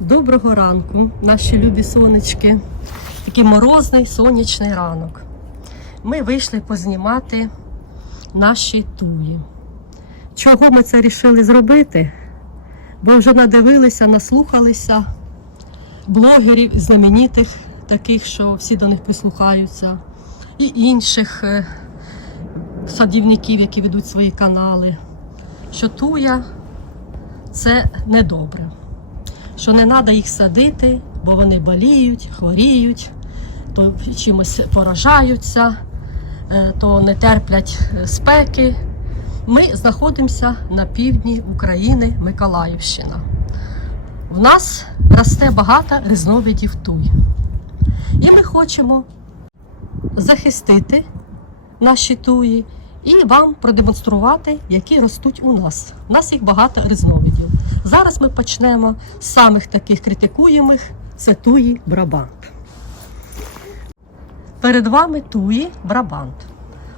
Доброго ранку, наші любі сонечки. Такий морозний сонячний ранок. Ми вийшли познімати наші туї. Чого ми це рішили зробити? Бо вже надивилися, наслухалися блогерів знаменитих, таких, що всі до них прислухаються, і інших е, садівників, які ведуть свої канали. Що туя це недобре що не треба їх садити, бо вони боліють, хворіють, то чимось поражаються, е, то не терплять е, спеки. Ми знаходимося на півдні України, Миколаївщина. В нас росте багато різновидів туй. І ми хочемо захистити наші туї і вам продемонструвати, які ростуть у нас. У нас їх багато різновидів. Зараз ми почнемо з самих таких критикуємих це туї Брабант. Перед вами туї Брабант.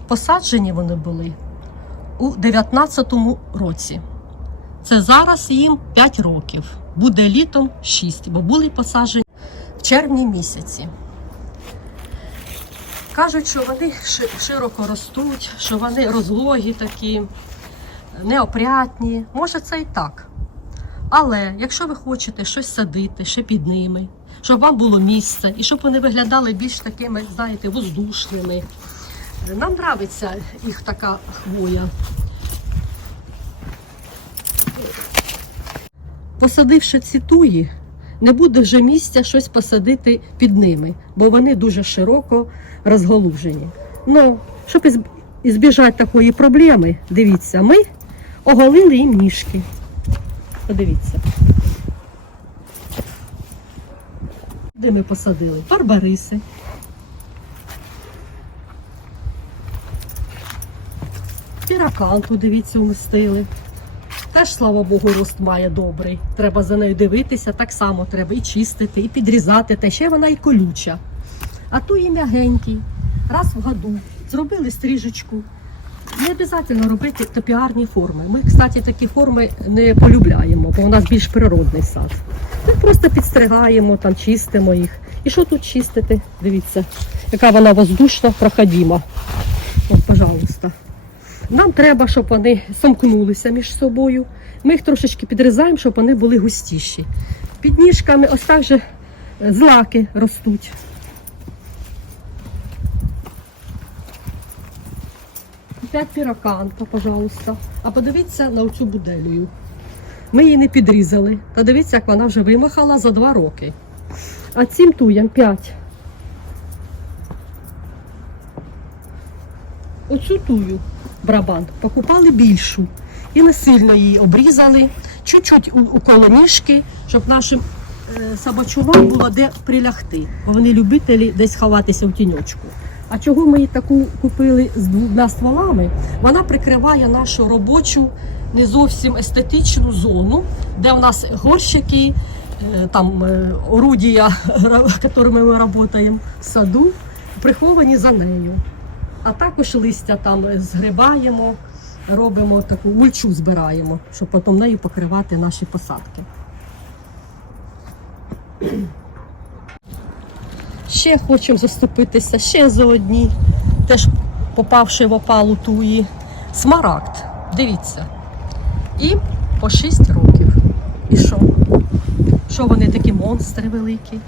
Посаджені вони були у 19-му році. Це зараз їм 5 років. Буде літом 6, бо були посаджені в червні місяці. Кажуть, що вони широко ростуть, що вони розлогі такі, неопрятні. Може, це і так. Але якщо ви хочете щось садити ще під ними, щоб вам було місце і щоб вони виглядали більш такими, знаєте, воздушними. Нам подобається їх така хвоя. Посадивши ці туї, не буде вже місця щось посадити під ними, бо вони дуже широко розголужені. Ну, щоб із- ізбіжати такої проблеми, дивіться, ми оголили їм ніжки. Подивіться. Де ми посадили? Барбариси. Піраканту, дивіться, умістили. Теж, слава Богу, рост має добрий. Треба за нею дивитися, так само треба і чистити, і підрізати, та ще вона і колюча. А то і м'ягенький, раз в году. Зробили стрижечку. Не обов'язково робити топіарні форми. Ми, кстати, такі форми не полюбляємо, бо у нас більш природний сад. Ми просто підстригаємо, там, чистимо їх. І що тут чистити? Дивіться, яка вона воздушна, проходима. От, пожалуйста. Нам треба, щоб вони сомкнулися між собою. Ми їх трошечки підрізаємо, щоб вони були густіші. Під ніжками ось так же е, злаки ростуть. Опять піраканта, пожалуйста. А подивіться на оцю буделію. Ми її не підрізали. Та дивіться, як вона вже вимахала за два роки. А цим туям 5. Оцю тую брабант покупали більшу і не сильно її обрізали, чуть-чуть у, у коло ніжки, щоб нашим е, собачувам було де прилягти. Бо вони любителі десь ховатися в тіньочку. А чого ми її таку купили з двома стволами? Вона прикриває нашу робочу, не зовсім естетичну зону, де у нас горщики, е, там е, орудія, якими ми працюємо в саду, приховані за нею. А також листя там згрибаємо, робимо таку мульчу збираємо, щоб потім нею покривати наші посадки. Ще хочемо заступитися, ще за одні, теж попавши в опалу туї. Смарагд. Дивіться. І по 6 років. І що? Що вони такі монстри великі?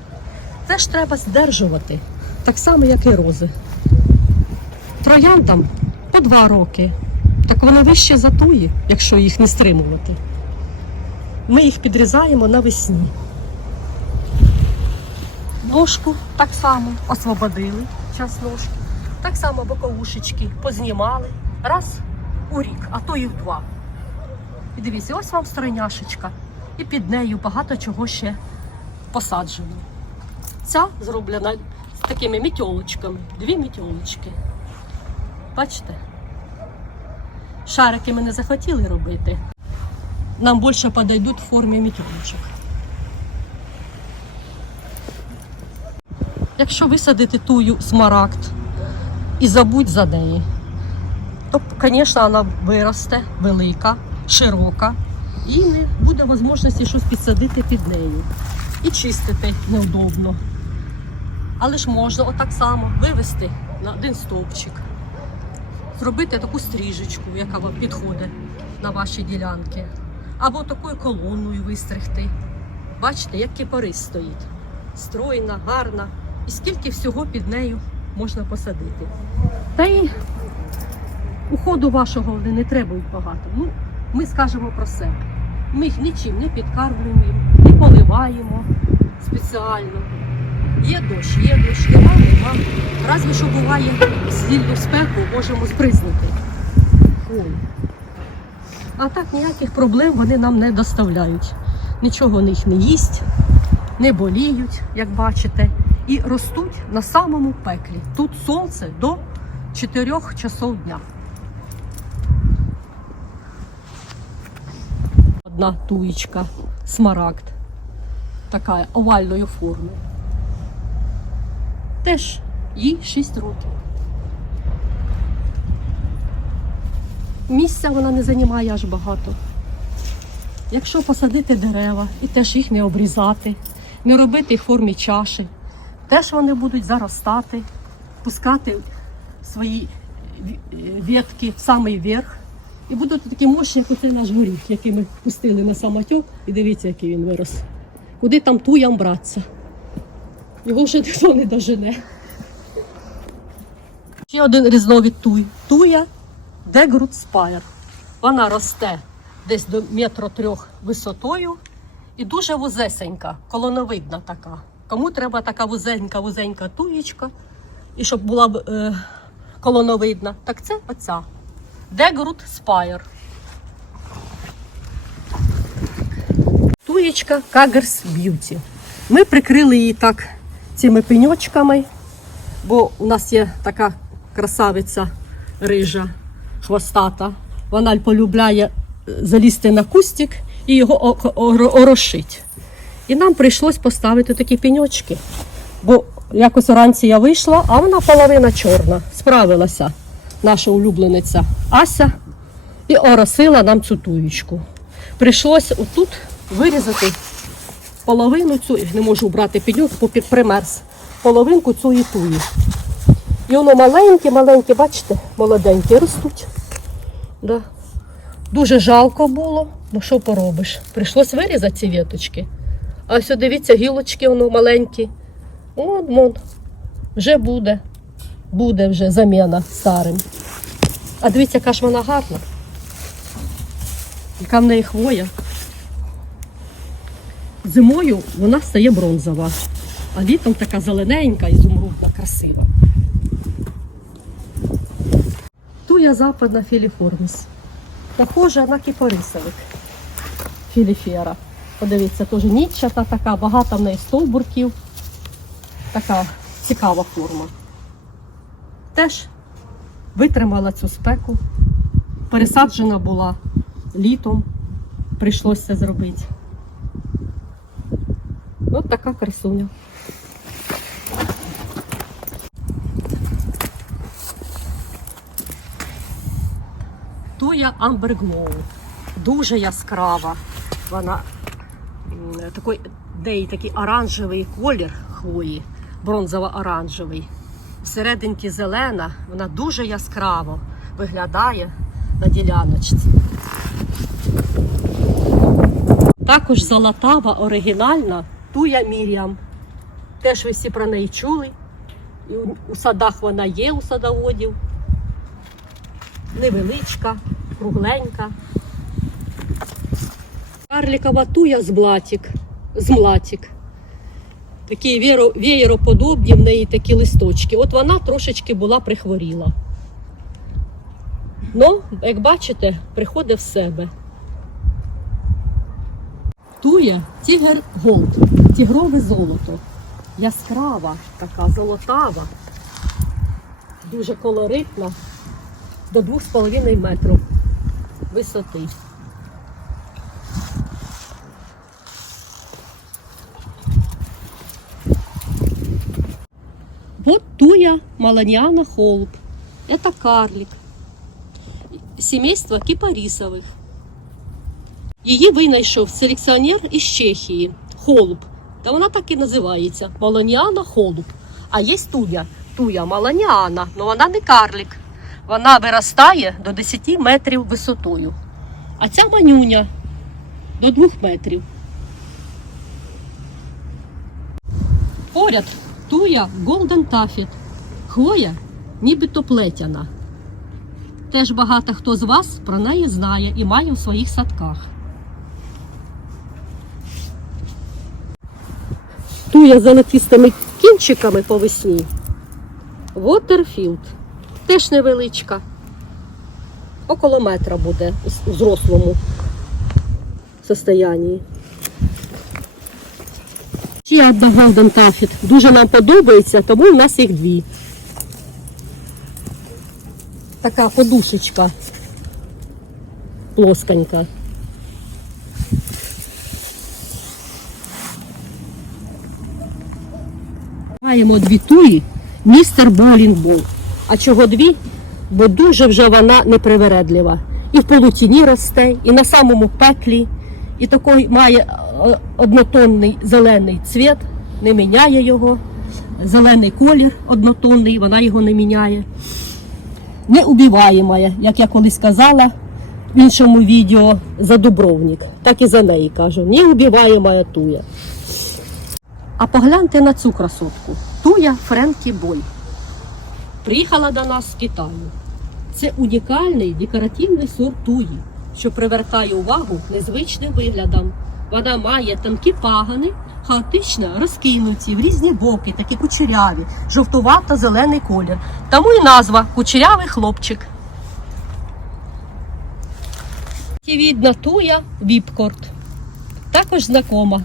Теж треба здержувати, так само, як і рози. Трояндам по два роки. Так вони вище за туї, якщо їх не стримувати. Ми їх підрізаємо навесні. Ножку так само освободили, час ножки. Так само боковушечки познімали раз у рік, а то в два. І дивіться, ось вам стройняшечка. І під нею багато чого ще посаджено. Ця зроблена з такими мітьолочками. Дві мітьолочки. Бачите? Шарики ми не захотіли робити. Нам більше подойдуть в формі мітьолочок. Якщо висадити тую смарагд і забудь за неї, то, звісно, вона виросте велика, широка і не буде можливості щось підсадити під нею. і чистити неудобно. Але ж можна отак само вивести на один стовпчик, зробити таку стріжечку, яка вам підходить на ваші ділянки. Або такою колоною вистригти. Бачите, як кипарис стоїть. Стройна, гарна. І скільки всього під нею можна посадити. Та й уходу вашого вони не требують багато. Ну, ми скажемо про себе. Ми їх нічим не підкармлюємо, не поливаємо спеціально. Є дощ, є дощ, нема, нема. Разве що буває сильну спеку, можемо збризнути. Ой. А так ніяких проблем вони нам не доставляють. Нічого в них не їсть, не боліють, як бачите, і ростуть на самому пеклі. Тут сонце до 4 часов дня. Одна туєчка, смарагд, така овальної форми. Теж їй 6 років. Місця вона не займає аж багато. Якщо посадити дерева і теж їх не обрізати, не робити в формі чаші, теж вони будуть заростати, пускати свої ві- ветки в самий верх. І будуть такі мощні, як оцей наш горіх, який ми пустили на самотьок. І дивіться, який він вирос. Куди там туям братися? Його вже ніхто не дожене. Ще один різновид туй. Туя Дегрут Спайр. Вона росте десь до метро трьох висотою і дуже вузесенька, колоновидна така. Кому треба така вузенька, вузенька туєчка, і щоб була б е, колоновидна, так це оця. Дегрут Спайр. Туєчка Кагерс Б'юті. Ми прикрили її так цими пеньочками, бо у нас є така красавиця рижа, хвостата. Вона полюбляє е, залізти на кустик і його орошить. І нам прийшлось поставити такі пеньочки. Бо якось вранці я вийшла, а вона половина чорна. Справилася наша улюблениця Ася і оросила нам цю туєчку. Прийшлось отут вирізати половину цю, не можу брати пеньок, бо примерз. Половинку цієї туї. І воно маленьке, маленьке, бачите, молоденькі ростуть. Да. Дуже жалко було, ну що поробиш? Прийшлось вирізати ці віточки. А ось дивіться, гілочки воно маленькі. От, вон, вже буде. Буде вже заміна старим. А дивіться, яка ж вона гарна. Яка в неї хвоя. Зимою вона стає бронзова, а літом така зелененька, ізумрудна, красива. Туя западна філіформіс. Похожа на кіпорисовик філіфера. Подивіться, теж нітчата така, багато в неї стовбурків. Така цікава форма. Теж витримала цю спеку. Пересаджена була літом. Прийшлося це зробити. От така красуня. Туя Glow. Дуже яскрава. Вона такий, де такий оранжевий колір хвої, бронзово-оранжевий. Всерединки зелена, вона дуже яскраво виглядає на діляночці. Також золотава оригінальна туя Мір'ям. Теж ви всі про неї чули. І у садах вона є у садоводів. Невеличка, кругленька. Карлікова туя з блатик, з млатик. Такі веєроподобні в неї такі листочки. От вона трошечки була прихворіла. Ну, як бачите, приходить в себе. Туя Тігер Голд, тігрове золото. Яскрава, така золотава, дуже колоритна, до 2,5 метрів висоти. Туя Маланиана холуб. Это карлик. Семейство кипарисовых. Її винайшов селекціонер із Чехії. Холуб. Та вона так і називається Малоніана холуб. А є туя, туя Малоніана, але вона не карлик. Вона виростає до 10 метрів висотою. А ця манюня до 2 метрів. Поряд туя Golden Taffet. Хвоя нібито плетяна. Теж багато хто з вас про неї знає і має у своїх садках. Туя з золотистими кінчиками по весні. Waterfield. Теж невеличка. Около метра буде у зрослому состоянні. Ще одна Голден Тафіт. Дуже нам подобається, тому у нас їх дві. Така подушечка плосконька. Маємо дві туї, містер Болінбол. А чого дві? Бо дуже вже вона непривередлива. І в полутіні росте, і на самому пеклі, і такий має однотонний зелений цвіт, не міняє його. Зелений колір однотонний, вона його не міняє. Не убиваємо, як я колись казала в іншому відео за Дубровник. Так і за неї кажу. Не убиваємо туя. А погляньте на цю красотку. Туя Френкі Бой. Приїхала до нас з Китаю. Це унікальний декоративний сорт туї, що привертає увагу незвичним виглядом. Вона має тонкі пагани, хаотично розкинуті в різні боки, такі кучеряві, жовтувато-зелений колір. Тому і назва кучерявий хлопчик. Видно туя Віпкорт. Також знакома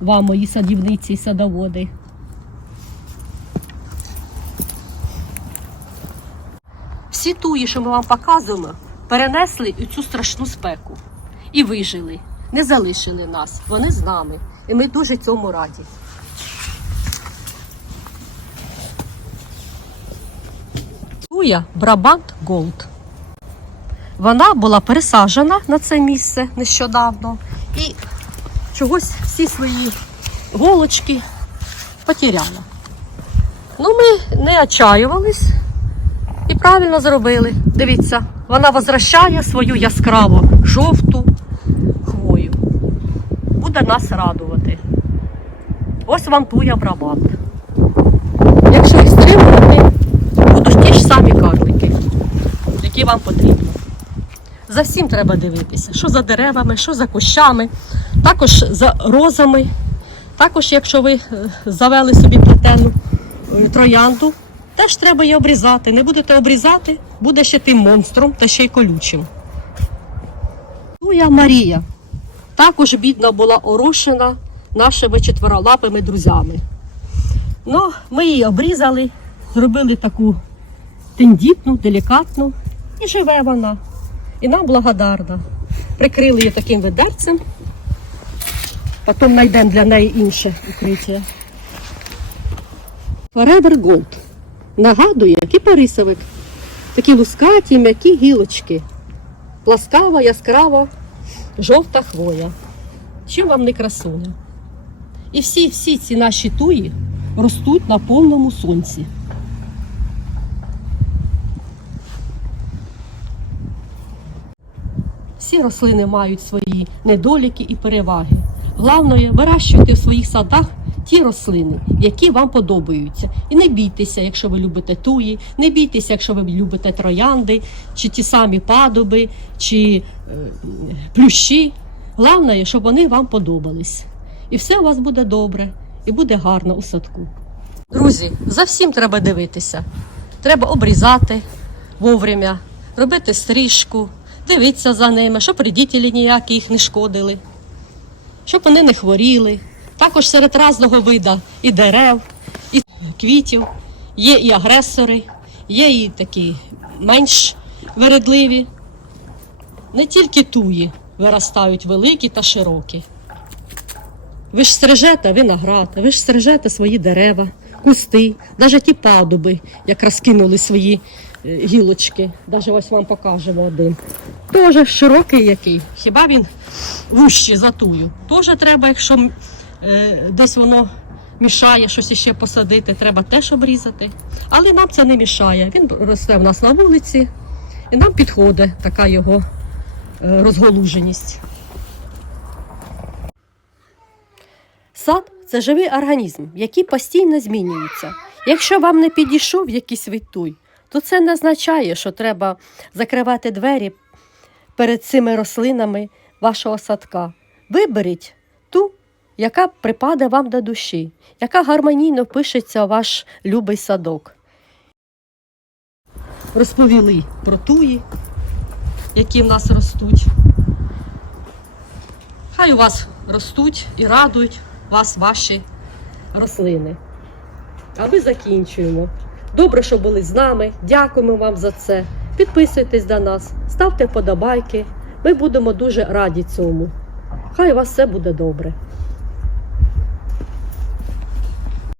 вам мої садівниці і садоводи. Всі туї, що ми вам показуємо, перенесли цю страшну спеку і вижили, не залишили нас. Вони з нами. І ми дуже цьому раді. Туя Брабант Голд. Вона була пересаджена на це місце нещодавно і чогось всі свої голочки потеряла. Ну, ми не очаювались і правильно зробили. Дивіться, вона возвращає свою яскраву жовту. Буде нас радувати. Ось вам туя брабант. Якщо їх стримувати, будуть ті ж самі карлики, які вам потрібно. За всім треба дивитися, що за деревами, що за кущами, також за розами. Також, якщо ви е, завели собі плетену е, троянду, теж треба її обрізати. Не будете обрізати, буде ще тим монстром та ще й колючим. Туя Марія також бідна була орошена нашими четверолапими друзями. Ну, ми її обрізали, зробили таку тендітну, делікатну і живе вона. І нам благодарна. Прикрили її таким ведерцем. Потім знайдемо для неї інше укриття. Forever Gold. Нагадує кипарисовик. Такі лускаті, м'які гілочки. Пласкава, яскрава, жовта хвоя. Чим вам не красуня? І всі, всі ці наші туї ростуть на повному сонці. Всі рослини мають свої недоліки і переваги. Головне, вирощуйте в своїх садах ті рослини, які вам подобаються. І не бійтеся, якщо ви любите туї, не бійтеся, якщо ви любите троянди, чи ті самі падуби, чи е, плющі. Головне, щоб вони вам подобались. І все у вас буде добре, і буде гарно у садку. Друзі, за всім треба дивитися. Треба обрізати вовремя, робити стрижку, дивитися за ними, щоб вредителі ніякі їх не шкодили, щоб вони не хворіли. Також серед разного вида і дерев, і квітів. Є і агресори, є і такі менш вередливі. Не тільки туї виростають великі та широкі. Ви ж стрижете виноград, ви ж стрижете свої дерева, кусти, навіть ті падуби, як розкинули свої е, гілочки. Навіть ось вам покажемо один. Теж широкий який. Хіба він вущий за тую. Теж треба, якщо десь воно мішає щось іще посадити, треба теж обрізати. Але нам це не мішає. Він росте в нас на вулиці, і нам підходить така його е, розголуженість. Сад це живий організм, який постійно змінюється. Якщо вам не підійшов якийсь вид туй, то це не означає, що треба закривати двері перед цими рослинами вашого садка. Виберіть яка припаде вам до душі, яка гармонійно пишеться ваш любий садок. Розповіли про туї, які в нас ростуть. Хай у вас ростуть і радують вас ваші рослини. А ми закінчуємо. Добре, що були з нами. Дякуємо вам за це. Підписуйтесь до нас, ставте вподобайки. Ми будемо дуже раді цьому. Хай у вас все буде добре.